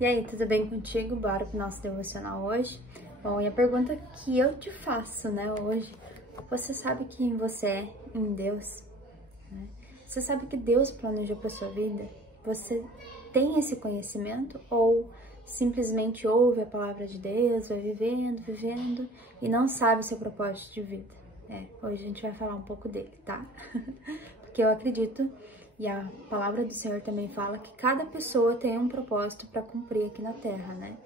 E aí, tudo bem contigo? Bora pro nosso devocional hoje? Bom, e a pergunta que eu te faço, né, hoje, você sabe quem você é em Deus? Né? Você sabe que Deus planejou para sua vida? Você tem esse conhecimento ou simplesmente ouve a palavra de Deus, vai vivendo e não sabe o seu propósito de vida? Hoje a gente vai falar um pouco dele, tá? Porque eu acredito, e a palavra do Senhor também fala, que cada pessoa tem um propósito para cumprir aqui na Terra, né?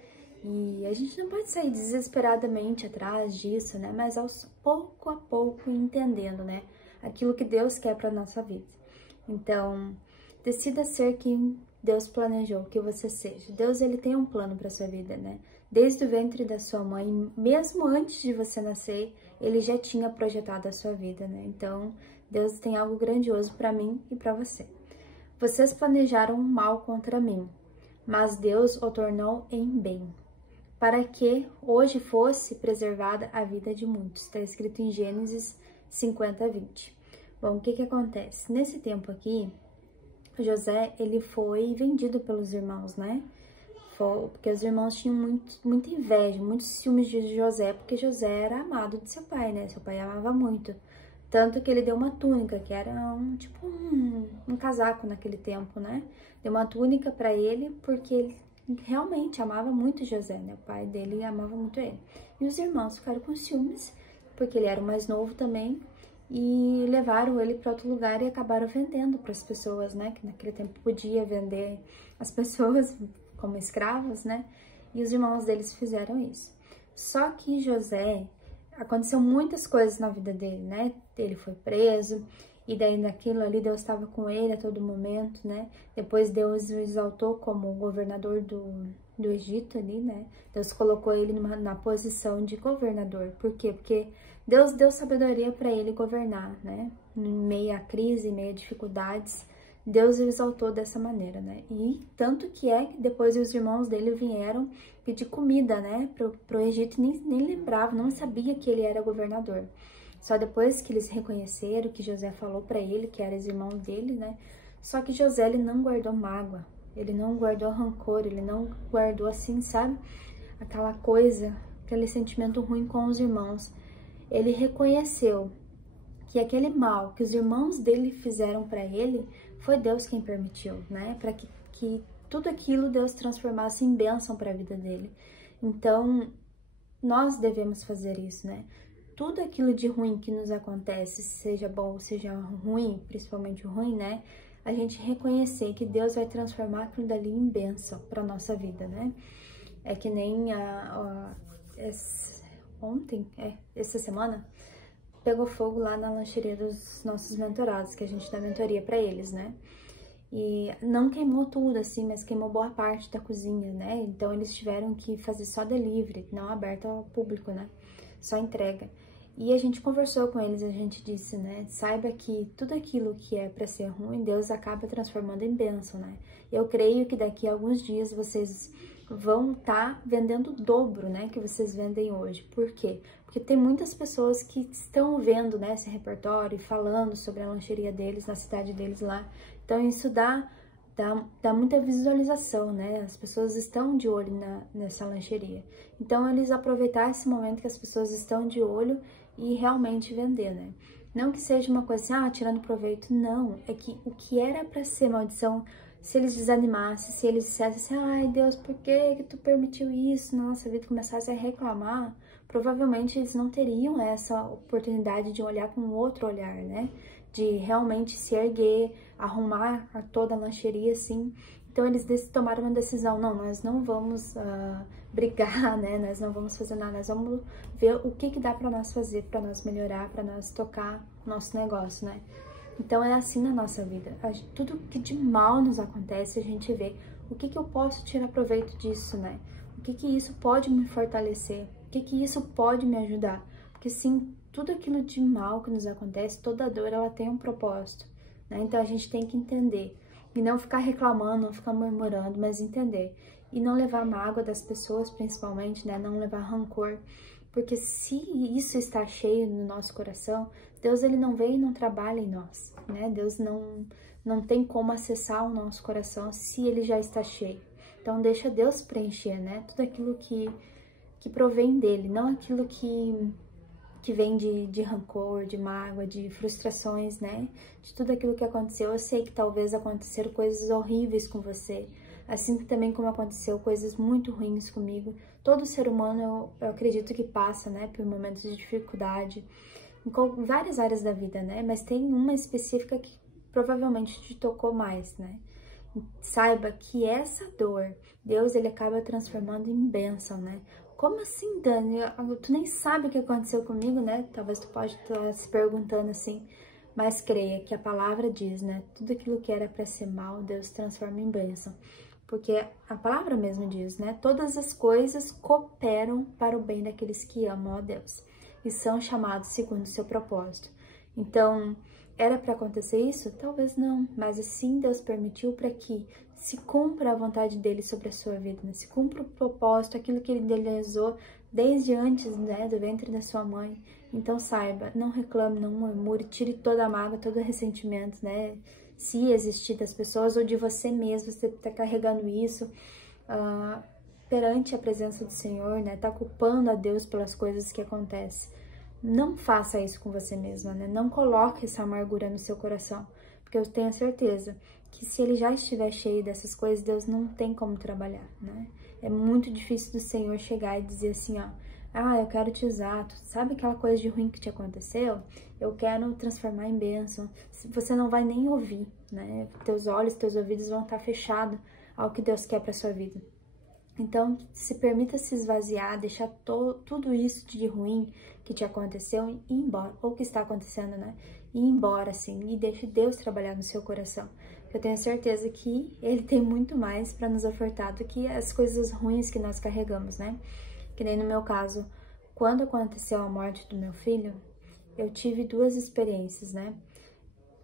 E a gente não pode sair desesperadamente atrás disso, né? Mas pouco a pouco entendendo, né? Aquilo que Deus quer para nossa vida. Então, decida ser quem Deus planejou que você seja. Deus, ele tem um plano para sua vida, né? Desde o ventre da sua mãe, mesmo antes de você nascer, ele já tinha projetado a sua vida, né? Então, Deus tem algo grandioso para mim e para você. Vocês planejaram mal contra mim, mas Deus o tornou em bem, para que hoje fosse preservada a vida de muitos. Está escrito em Gênesis 50:20. Bom, o que acontece? Nesse tempo aqui, José, ele foi vendido pelos irmãos, né? Porque os irmãos tinham muita inveja, muitos ciúmes de José, porque José era amado de seu pai, né? Seu pai amava muito. Tanto que ele deu uma túnica, que era um casaco naquele tempo, né? Deu uma túnica para ele, porque ele realmente amava muito José, né? O pai dele amava muito ele. E os irmãos ficaram com ciúmes, porque ele era o mais novo também, e levaram ele para outro lugar e acabaram vendendo para as pessoas, né? Que naquele tempo podia vender as pessoas como escravos, né? E os irmãos deles fizeram isso. Só que José, aconteceu muitas coisas na vida dele, né? Ele foi preso, e daí naquilo ali Deus estava com ele a todo momento, né? Depois Deus o exaltou como governador do Egito ali, né? Deus colocou ele na posição de governador. Por quê? Porque Deus deu sabedoria para ele governar, né? Em meio à crise, em meio a dificuldades, Deus o exaltou dessa maneira, né? E tanto que depois os irmãos dele vieram pedir comida, né? Pro Egito, nem lembrava, não sabia que ele era governador. Só depois que eles reconheceram que José falou para ele que era os irmãos dele, né? Só que José, ele não guardou mágoa, ele não guardou rancor, ele não guardou assim, sabe? Aquela coisa, aquele sentimento ruim com os irmãos. Ele reconheceu que aquele mal que os irmãos dele fizeram para ele, foi Deus quem permitiu, né? Para que tudo aquilo Deus transformasse em bênção para a vida dele. Então, nós devemos fazer isso, né? Tudo aquilo de ruim que nos acontece, seja bom, seja ruim, principalmente o ruim, né? A gente reconhecer que Deus vai transformar aquilo dali em bênção para nossa vida, né? É que nem essa semana, pegou fogo lá na lancheria dos nossos mentorados, que a gente dá mentoria para eles, né? E não queimou tudo, assim, mas queimou boa parte da cozinha, né? Então eles tiveram que fazer só delivery, não aberto ao público, né? Só entrega. E a gente conversou com eles, a gente disse, né? Saiba que tudo aquilo que é para ser ruim, Deus acaba transformando em bênção, né? Eu creio que daqui a alguns dias vocês vão estar vendendo o dobro, né, que vocês vendem hoje. Por quê? Porque tem muitas pessoas que estão vendo, né, esse repertório e falando sobre a lancheria deles, na cidade deles lá. Então isso dá muita visualização, né? As pessoas estão de olho nessa lancheria. Então eles aproveitar esse momento que as pessoas estão de olho e realmente vender, né? Não que seja uma coisa assim, tirando proveito, não. É que o que era para ser maldição, se eles desanimassem, se eles dissessem assim, ai Deus, por que tu permitiu isso na nossa vida, começassem a reclamar, provavelmente eles não teriam essa oportunidade de olhar com outro olhar, né? De realmente se erguer, arrumar toda a lancheria, assim. Então eles tomaram uma decisão, não, nós não vamos brigar, né? Nós não vamos fazer nada, nós vamos ver o que dá para nós fazer, para nós melhorar, para nós tocar nosso negócio, né? Então é assim na nossa vida, tudo que de mal nos acontece, a gente vê o que eu posso tirar proveito disso, né? O que isso pode me fortalecer, o que isso pode me ajudar, porque sim, tudo aquilo de mal que nos acontece, toda dor, ela tem um propósito, né? Então a gente tem que entender, e não ficar reclamando, não ficar murmurando, mas entender, e não levar mágoa das pessoas, principalmente, né? Não levar rancor, porque se isso está cheio no nosso coração, Deus, ele não vem e não trabalha em nós, né? Deus não tem como acessar o nosso coração se ele já está cheio. Então deixa Deus preencher, né? Tudo aquilo que provém dele, não aquilo que vem de rancor, de mágoa, de frustrações, né? De tudo aquilo que aconteceu. Eu sei que talvez aconteceram coisas horríveis com você, assim também como aconteceu coisas muito ruins comigo. Todo ser humano, eu acredito que passa, né, por momentos de dificuldade, em várias áreas da vida, né? Mas tem uma específica que provavelmente te tocou mais, né? Saiba que essa dor, Deus, ele acaba transformando em bênção, né? Como assim, Dani? Tu nem sabe o que aconteceu comigo, né? Talvez tu pode estar se perguntando assim, mas creia que a palavra diz, né? Tudo aquilo que era para ser mal, Deus transforma em bênção. Porque a palavra mesmo diz, né? Todas as coisas cooperam para o bem daqueles que amam a Deus e são chamados segundo o seu propósito. Então, era para acontecer isso? Talvez não, mas assim Deus permitiu para que se cumpra a vontade dele sobre a sua vida, né? Se cumpra o propósito, aquilo que ele idealizou desde antes, né, do ventre da sua mãe. Então saiba, não reclame, não murmure, tire toda a mágoa, todo o ressentimento, né? Se existir das pessoas ou de você mesmo, você está carregando isso perante a presença do Senhor, né? Tá culpando a Deus pelas coisas que acontecem. Não faça isso com você mesma, né? Não coloque essa amargura no seu coração, porque eu tenho certeza que se ele já estiver cheio dessas coisas, Deus não tem como trabalhar, né? É muito difícil do Senhor chegar e dizer assim, ó, eu quero te usar, tu sabe aquela coisa de ruim que te aconteceu? Eu quero transformar em bênção. Você não vai nem ouvir, né? Teus olhos, teus ouvidos vão estar fechados ao que Deus quer para sua vida. Então, se permita se esvaziar, deixar tudo isso de ruim que te aconteceu e ir embora, ou que está acontecendo, né? Ir embora, assim, e deixe Deus trabalhar no seu coração. Eu tenho certeza que Ele tem muito mais para nos ofertar do que as coisas ruins que nós carregamos, né? Que nem no meu caso, quando aconteceu a morte do meu filho, eu tive duas experiências, né?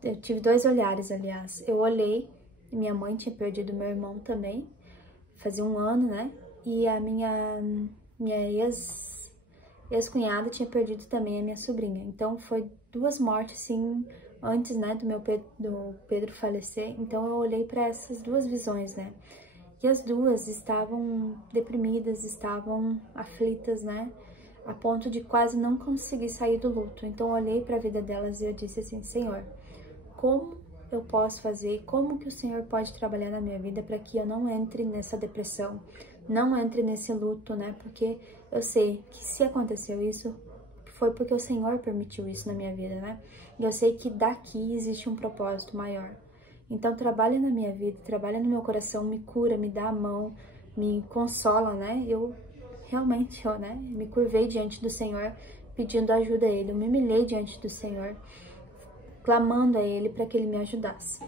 Eu tive dois olhares, aliás. Eu olhei, minha mãe tinha perdido meu irmão também, fazia 1 ano, né? E a minha ex-cunhada tinha perdido também a minha sobrinha. Então, foi duas mortes, assim, antes, né, do Pedro falecer. Então, eu olhei para essas duas visões, né? E as duas estavam deprimidas, estavam aflitas, né? A ponto de quase não conseguir sair do luto. Então, eu olhei para a vida delas e eu disse assim, Senhor, como eu posso fazer, como que o Senhor pode trabalhar na minha vida para que eu não entre nessa depressão, não entre nesse luto, né? Porque eu sei que se aconteceu isso, foi porque o Senhor permitiu isso na minha vida, né? E eu sei que daqui existe um propósito maior. Então trabalha na minha vida, trabalha no meu coração, me cura, me dá a mão, me consola, né? Eu realmente, né, me curvei diante do Senhor, pedindo ajuda a Ele, eu me humilhei diante do Senhor, clamando a Ele para que Ele me ajudasse,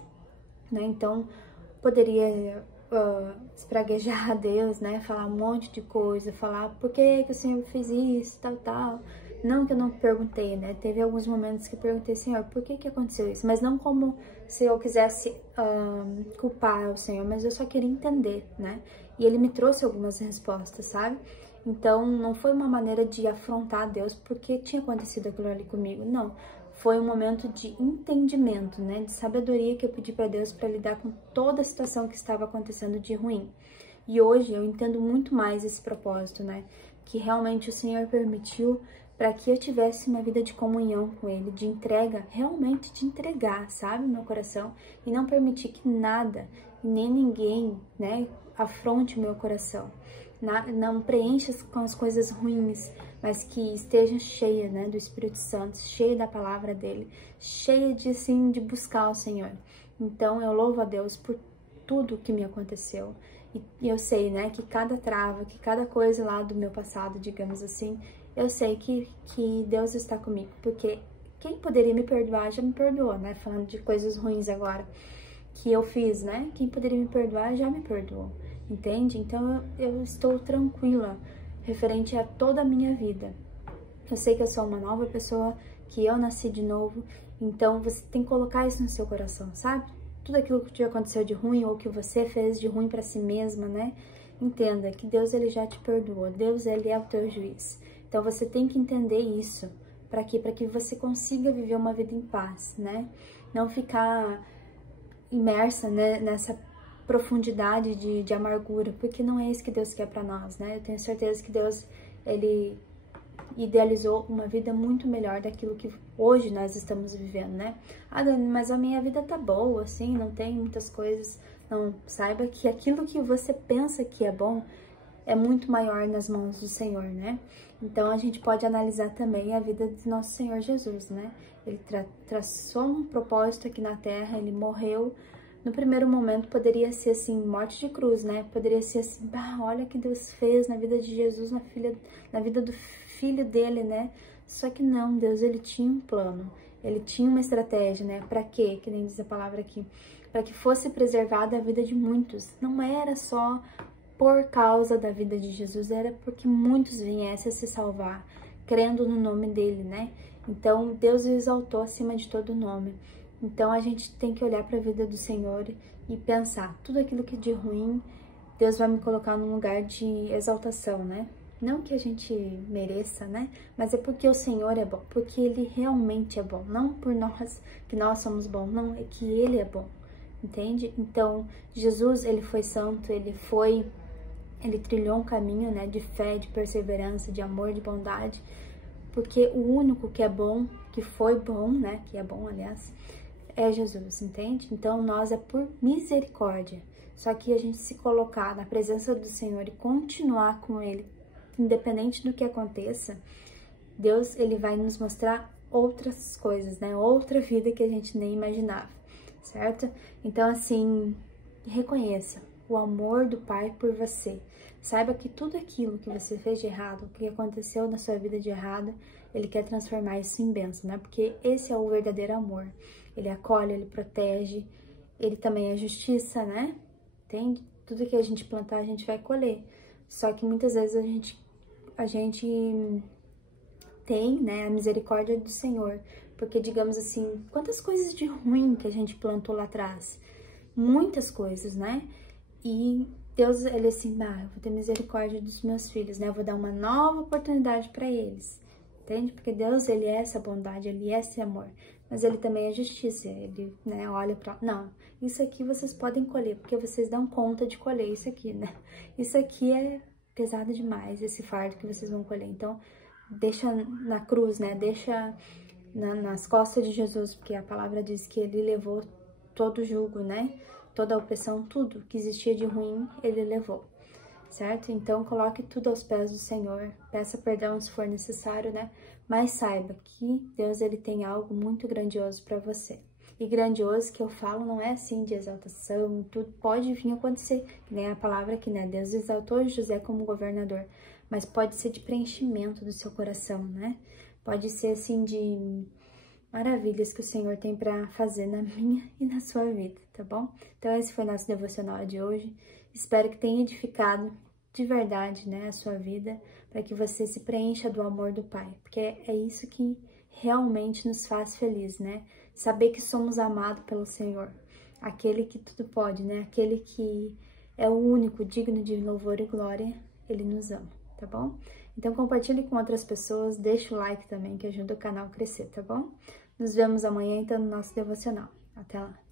né? Então, poderia espraguejar a Deus, né? Falar um monte de coisa, falar por que o Senhor fez isso, tal. Não que eu não perguntei, né? Teve alguns momentos que eu perguntei, Senhor, por que aconteceu isso? Mas não como se eu quisesse culpar o Senhor, mas eu só queria entender, né? E Ele me trouxe algumas respostas, sabe? Então, não foi uma maneira de afrontar Deus porque tinha acontecido aquilo ali comigo, não. Foi um momento de entendimento, né? De sabedoria que eu pedi para Deus para lidar com toda a situação que estava acontecendo de ruim. E hoje eu entendo muito mais esse propósito, né? Que realmente o Senhor permitiu para que eu tivesse uma vida de comunhão com Ele, de entrega, realmente de entregar, sabe, meu coração, e não permitir que nada, nem ninguém, né, afronte o meu coração. Não preencha com as coisas ruins, mas que esteja cheia, né, do Espírito Santo, cheia da palavra dele, cheia de, assim, de buscar o Senhor. Então, eu louvo a Deus por tudo que me aconteceu. E eu sei, né, que cada trava, que cada coisa lá do meu passado, digamos assim, eu sei que Deus está comigo, porque quem poderia me perdoar já me perdoou, né, falando de coisas ruins agora que eu fiz, né, quem poderia me perdoar já me perdoou, entende? Então eu estou tranquila referente a toda a minha vida. Eu sei que eu sou uma nova pessoa, que eu nasci de novo, então você tem que colocar isso no seu coração, sabe? Tudo aquilo que te aconteceu de ruim ou que você fez de ruim para si mesma, né? Entenda que Deus, ele já te perdoou. Deus, ele é o teu juiz. Então você tem que entender isso. Para quê? Para que você consiga viver uma vida em paz, né? Não ficar imersa, né, nessa profundidade de amargura, porque não é isso que Deus quer para nós, né? Eu tenho certeza que Deus, Ele idealizou uma vida muito melhor daquilo que hoje nós estamos vivendo, né? Ah, Dani, mas a minha vida tá boa, assim, não tem muitas coisas. Não, saiba que aquilo que você pensa que é bom é muito maior nas mãos do Senhor, né? Então a gente pode analisar também a vida de nosso Senhor Jesus, né? Ele traçou um propósito aqui na Terra, ele morreu. No primeiro momento poderia ser assim, morte de cruz, né? Poderia ser assim, olha o que Deus fez na vida de Jesus, na vida do filho dele, né? Só que não, Deus, ele tinha um plano, ele tinha uma estratégia, né? Para quê? Que nem diz a palavra aqui, para que fosse preservada a vida de muitos. Não era só por causa da vida de Jesus, era porque muitos viessem a se salvar, crendo no nome dele, né? Então, Deus o exaltou acima de todo nome. Então, a gente tem que olhar para a vida do Senhor e pensar, tudo aquilo que de ruim, Deus vai me colocar num lugar de exaltação, né? Não que a gente mereça, né? Mas é porque o Senhor é bom, porque Ele realmente é bom. Não por nós, que nós somos bons, não, é que Ele é bom, entende? Então, Jesus, Ele foi santo, Ele trilhou um caminho, né, de fé, de perseverança, de amor, de bondade, porque o único que é bom, que foi bom, né, que é bom, aliás, é Jesus, entende? Então, nós é por misericórdia. Só que a gente se colocar na presença do Senhor e continuar com Ele, independente do que aconteça, Deus, Ele vai nos mostrar outras coisas, né? Outra vida que a gente nem imaginava, certo? Então, assim, reconheça o amor do Pai por você. Saiba que tudo aquilo que você fez de errado, o que aconteceu na sua vida de errado, Ele quer transformar isso em bênção, né? Porque esse é o verdadeiro amor. Ele acolhe, Ele protege, Ele também é justiça, né? Entende? Tudo que a gente plantar, a gente vai colher. Só que muitas vezes a gente tem, né, a misericórdia do Senhor. Porque, digamos assim, quantas coisas de ruim que a gente plantou lá atrás? Muitas coisas, né? E Deus, Ele assim, eu vou ter misericórdia dos meus filhos, né? Eu vou dar uma nova oportunidade para eles. Entende? Porque Deus, Ele é essa bondade, Ele é esse amor. Mas Ele também é justiça. Ele, né, olha pra... Não, isso aqui vocês podem colher, porque vocês dão conta de colher isso aqui, né? Isso aqui é pesado demais, esse fardo que vocês vão colher. Então, deixa na cruz, né? Deixa nas costas de Jesus, porque a palavra diz que Ele levou todo o jugo, né? Toda a opressão, tudo que existia de ruim, Ele levou, certo? Então, coloque tudo aos pés do Senhor, peça perdão se for necessário, né? Mas saiba que Deus, Ele tem algo muito grandioso para você. E grandioso que eu falo não é assim de exaltação, tudo pode vir a acontecer, que nem a palavra aqui, né? Deus exaltou José como governador, mas pode ser de preenchimento do seu coração, né? Pode ser assim de maravilhas que o Senhor tem para fazer na minha e na sua vida, tá bom? Então esse foi nosso devocional de hoje. Espero que tenha edificado de verdade, né, a sua vida, para que você se preencha do amor do Pai, porque é isso que realmente nos faz feliz, né? Saber que somos amados pelo Senhor, aquele que tudo pode, né? Aquele que é o único digno de louvor e glória, Ele nos ama, tá bom? Então compartilhe com outras pessoas, deixa o like também, que ajuda o canal a crescer, tá bom? Nos vemos amanhã, então, no nosso devocional. Até lá!